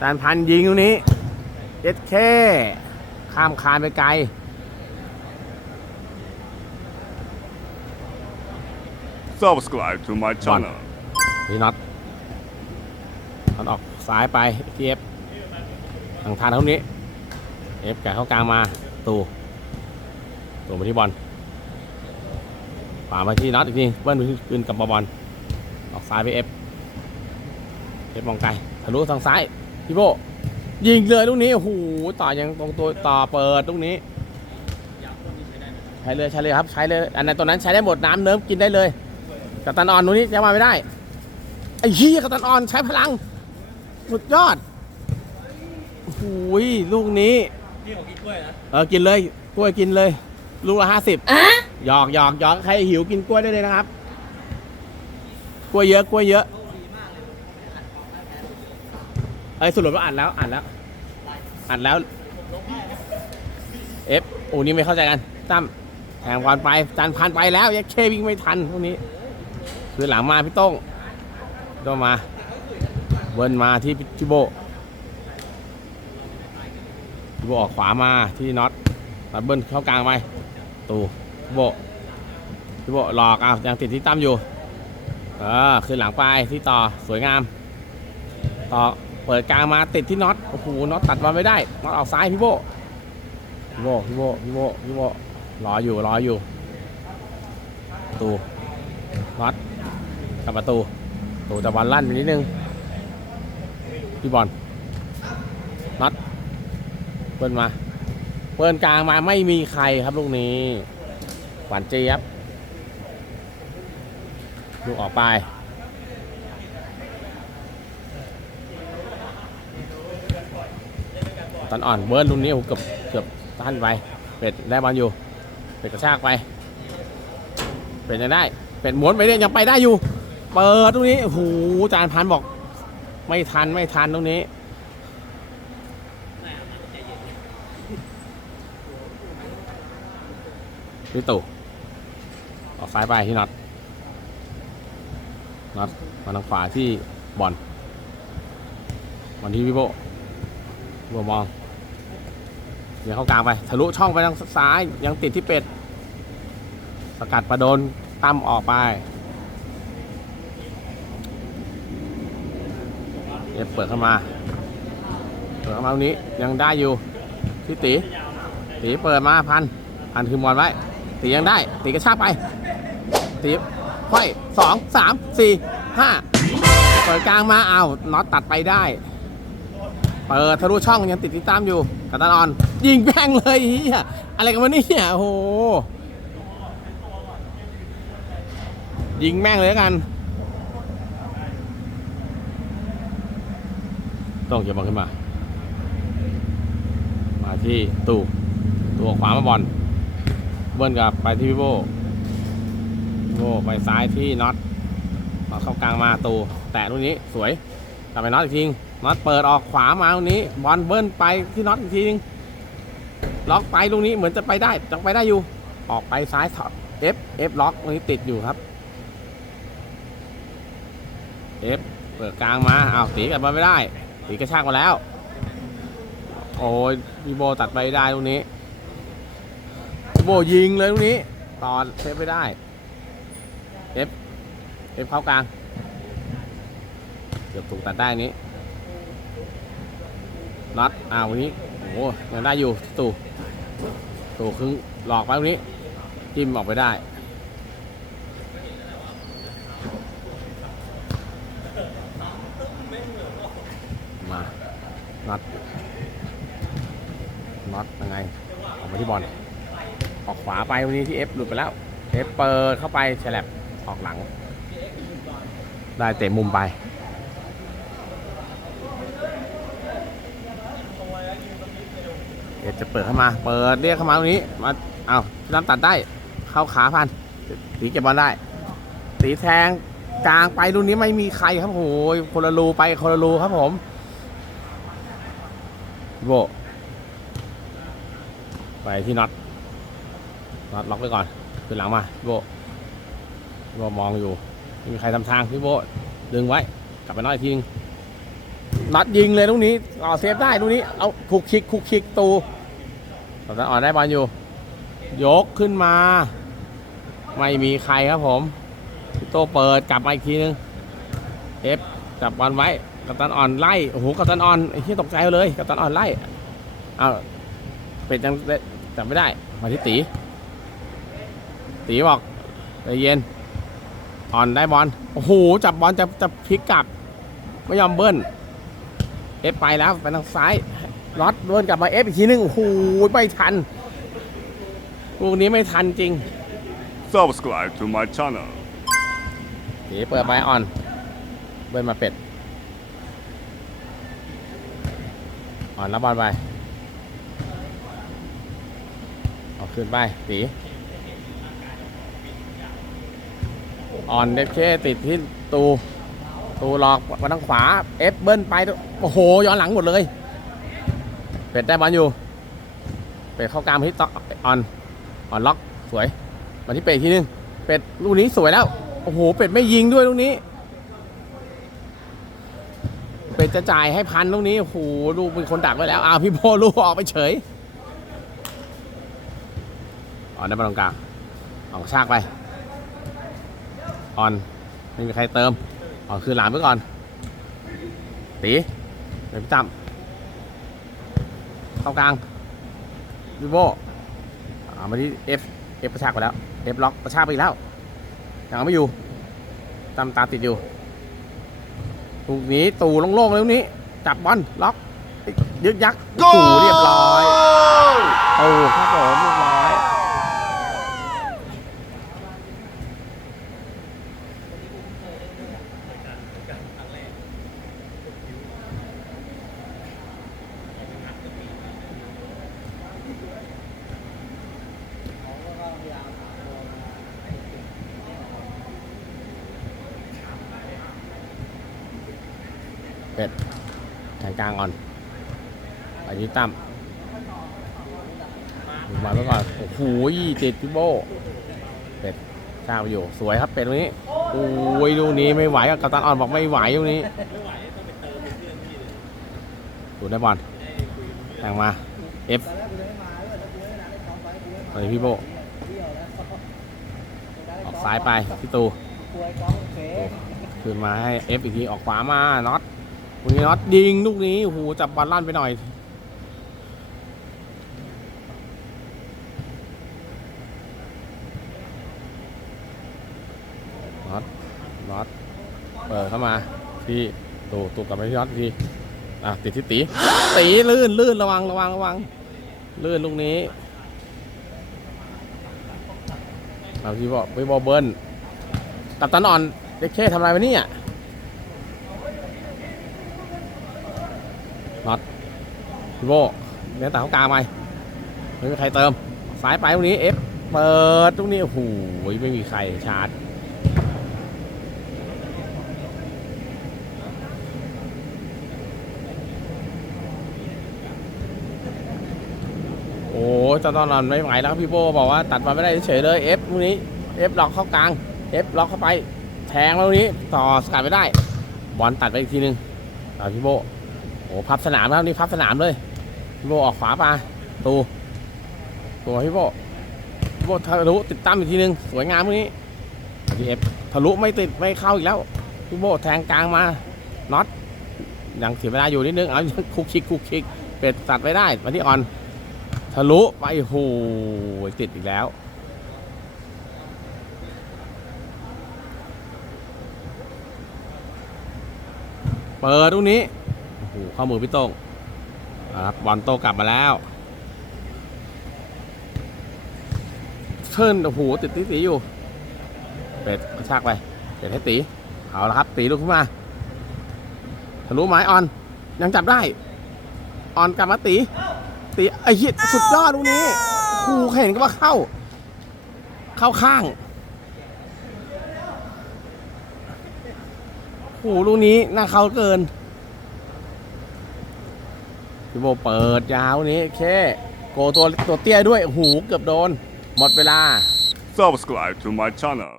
จานพันยิงตรงนี้เจ็ดแค่ข้ามคานไปไกล Subscribe to my channel. พี่น็อตน็อตออกซ้ายไปที่เอฟทางทานเท่านี้เอฟแกะเข้ากลางมาตูตูมาที่บอลป่ามาที่น็อตอีกทีเบิ้ลปืนกับบอลออกซ้ายไปเอฟเอฟมองไกลทะลุทางซ้าย พี่โบยิงเลยลูกนี้โอ้โหต่อยังตรงตัวต่อเปิดลูกนี้ใช้เลยใช้เลยครับใช้เลยอันนั้นตัวนั้นใช้ได้หมดน้ำเนิ้มกินได้เลยกัปตันออนตรงนี้จะมาไม่ได้ไอ้เหี้ยกัปตันออนใช้พลังสุดยอดโอ้โหยลูกนี้พี่ของกินกล้วยนะเออกินเลยกล้วยกินเลย ลูกละห้าสิบหยอกหยอกหยอกใครหิวกินกล้วยได้เลยนะครับ กล้วยเยอะกล้วยเยอะ ไอ้ยสรุปว่าอ่านแล้วอ่านแล้วอ่านแล้วเอฟโอ้นี่ไม่เข้าใจกันตั้มแทงก่อนไปจานพันไปแล้วยังเควิ่งไม่ทันพวกนี้ คือหลังมาพี่โต้งโต้งมาเบิร์นมาที่พี่โบพี่โบออกขวามาที่น็อตตัดเบิร์นเข้ากลางไปตูพี่โบพี่โบหลอกอ้าวยังติดที่ตั้มอยู่เออขึ้นหลังไปที่ต่อสวยงาม ต่อ เปิดกลางมาติดที่น็อตโอ้โหน็อตตัดมาไม่ได้น็อตออกซ้ายพี่โบพี่โบพี่โบพี่โบพี่โบรออยู่รออยู่ประตูน็อตกับประตูประตูแต่บอลลั่นไปนิดนึงพี่บอลน็อตเปิ้ลมาเปิ้ลกลางมาไม่มีใครครับลูกนี้หวานเจี๊ยบลูกออกไป ตอนอ่อนเบิร์นลูกนี้โอ้โหเกือบเกือบทันไปเป็ดได้บอลอยู่ เป็ดกระชากไปเป็ดยังได้ เป็ดม้วนไปเนี่ยยังไปได้อยู่ เปิดตรงนี้โอ้โหจานพันบอก ไม่ทันไม่ทันตรงนี้พี่ตู่ออกซ้ายไปที่น็อตน็อตมาทางขวาที่บอลบอลที่พี่โบ พี่โบมองเดี๋ยวเข้ากลางไปทะลุช่องไปทางซ้ายยังติดที่เป็ด สกัดประโดนตั้มออกไปเอฟเปิดเข้ามา เปิดเข้ามาตรงนี้ยังได้อยู่ที่ตีตีเปิดมาพันพันคือบอลไว้ตียังได้ตีกระชากไปตีค่อยสองสามสี่ห้าเปิดกลางมาเอาน็อตตัดไปได้ เปิดทะลุช่องยังติดติดตามอยู่กัตตานออน ยิงแป้งเลยเฮียอะไรกันวะเนี่ยโอ้โหยิงแม่งเลยกัน ต้องเก็บบอลขึ้นมา มาที่ตู่ตัวขวามาบอลเบิ้ลกลับไปที่พี่โบโบไปซ้ายที่น็อตเข้ากลางมาตู แตะตรงนี้สวยกลับไปน็อตอีกที น็อตเปิดออกขวามาตรงนี้บอลเบิ้ลไปที่น็อตอีกทีนึงล็อกไปตรงนี้เหมือนจะไปได้จังไปได้อยู่ ออกไปซ้ายถอด F F ล็อกตรงนี้ติดอยู่ครับ F เปิดกลางมาอ้าวตีกลับมาไม่ได้ตีกระชากมาแล้ว โอ้ยพี่โบตัดไปได้ตรงนี้โบยิงเลยตรงนี้ตอนเซฟไม่ได้ F F เข้ากลางเกือบถูกตัดได้นี้ น็อตอ้าววันนี้โอ้โหยังได้อยู่ตู่ตู่ครึ่งหลอกไปตรงนี้ จิ้มออกไปได้มาน็อตน็อตยังไงออกมาที่บอลออกขวาไปวันนี้ที่เอฟหลุดไปแล้วเอฟเปิดเข้าไปแฉลบออกหลัง ได้เตะมุมไป เอฟจะเปิดเข้ามา เปิดเรียกเข้ามาตรงนี้ มา เอาน้ำตัดได้ เข้าขาพันตีเก็บบอลได้ตีแทงกลางไปรุ่นนี้ไม่มีใครครับโอ้ยคนละรูไปคนละรูครับผมโบไปที่น็อตน็อตล็อกไว้ก่อนขึ้นหลังมาโบโบมองอยู่ไม่มีใครทำทางพี่โบดึงไว้ กลับไปน็อตอีกทีนึงนัดยิงเลยลูกนี้อ๋อเซฟได้ลูกนี้เอาคุกคิกคุกคิกตู ตอนนั้นอ่อนได้บอลอยู่ ยกขึ้นมา ไม่มีใครครับผมพี่โตเปิดกลับมาอีกทีนึงเอฟจับบอลไว้กัปตันอ่อนไล่โอ้โหกัปตันอ่อนไอ้ที่ตกใจเลยกัปตันอ่อนไล่เอาเป็ดยังจับไม่ได้มาที่ตีตีบอกใจเย็นอ่อนได้บอลโอ้โหจับบอลจะจะพลิกกลับ ไม่ยอมเบิ้ลเอฟไปแล้วไปทางซ้าย น็อตเบิ้ลกลับมาเอฟอีกทีนึงโอ้โหไม่ทันลูกนี้ไม่ทันจริง Subscribe to my channel. ตีเปิดไม้อ่อนเบิ้ลมาเป็ดอ่อนรับบอลไปเอาขึ้นไปตีอ่อนเด็กเคติดที่ตูตูหลอกมาทางขวา เอฟเบิ้ลไป โอ้โห ย้อนหลังหมดเลย เป็ดได้บอลอยู่ เป็ดเข้ากลางมาที่ต่ออ่อนอ่อนล็อกสวย มาที่เป็ดอีกทีนึง เป็ดลูกนี้สวยแล้ว โอ้โห เป็ดไม่ยิงด้วยลูกนี้ เป็ดจะจ่ายให้พันลูกนี้ โอ้โห ลูกเป็นคนดักไว้แล้ว อ้าวพี่โบลูกออกไปเฉยอ่อนได้บอลตรงกลางออกชากไปอ่อนไม่มีใครเติมอ่อนคือหลามไปก่อนตีเดี๋ยวพี่ตั้ม เข้ากลางวิโบเอามาที่เอฟเอฟกระชากไปแล้วเอฟล็อกกระชากไปอีกแล้วยังไม่อยู่ตามตาติดอยู่ลูกนี้ตู่โล่งๆเลยลูกนี้จับบอลล็อกยึกยักโอ้โหเรียบร้อยโอ้ครับผมเรียบร้อย เป็ดแข่งกลางก่อนไปที่ตั้มมาแล้วก่อนโอ้โหติดพี่โบเป็ดข้าวอยู่สวยครับเป็ดตรงนี้โอ้ยลูกนี้ไม่ไหวกับกัปตันอ่อนบอกไม่ไหวลูกนี้ดูได้บอลแข่งมา F ไปพี่โบออกซ้ายไปพี่ตูคืนมาให้ F อีกทีออกขวามาน็อต ลูกนี้น็อตยิงลูกนี้โอ้โหจับบอลลั่นไปหน่อย น็อต น็อต เปิดเข้ามา ที่ตูตูกลับไปที่น็อตทีอะติดที่ตีตีลื่นลื่นระวังระวังระวังลื่นลูกนี้เอาที่บอกไม่บอเบิ้ลตับตันอ่อนเด็กเคทำอะไรไปเนี่ยน็อต พี่โบเลี้ยงตาเขากลางไปไม่มีใครเติม สายไปตรงนี้เอฟเปิดตรงนี้โอ้โหไม่มีใครชาร์จโอ้ยตอนนั้นไม่ไหวแล้วพี่โบบอกว่าตัดมาไม่ได้เฉยเลยเอฟลูกนี้เอฟล็อกเข้ากลางเอฟล็อกเข้าไปแทงแล้วลูกนี้ต่อสกัดไม่ได้ บอลตัดไปอีกทีนึงเอาพี่โบโอ้พับสนามแล้วนี่พับสนามเลย พี่โบออกขวาไปตูตัวพี่โบพี่โบทะลุติดตั้มอีกทีนึง สวยงามลูกนี้พี่เอฟทะลุไม่ติดไม่เข้าอีกแล้วพี่โบแทงกลางมาน็อตยังเสียเวลาอยู่นิดนึงเอาคุกคิกคุกคิกเป็ดตัดไว้ได้มาที่ออนทะลุไปโอ้โหติดอีกแล้วเปิดตรงนี้โอ้โหข้ามือพี่โต้งอ่า ครับบอลโตกลับมาแล้วเชิญโอ้โหติดตีตีอยู่ เป็ดกระชากไปเป็ดให้ตีเอาละครับ ตีลูกขึ้นมาทะลุไม้ออน ยังจับได้ ออนกลับมาตี ตีไอ้เหี้ยสุดยอดลูกนี้ครูเห็นก็ว่าเข้า เข้าข้างโอ้โหลูกนี้น่าเข้าเกิน พี่โบเปิดยาวนี้แค่โกตัวตัวเตี้ยด้วยหูเกือบโดน หมดเวลา Subscribe to my channel.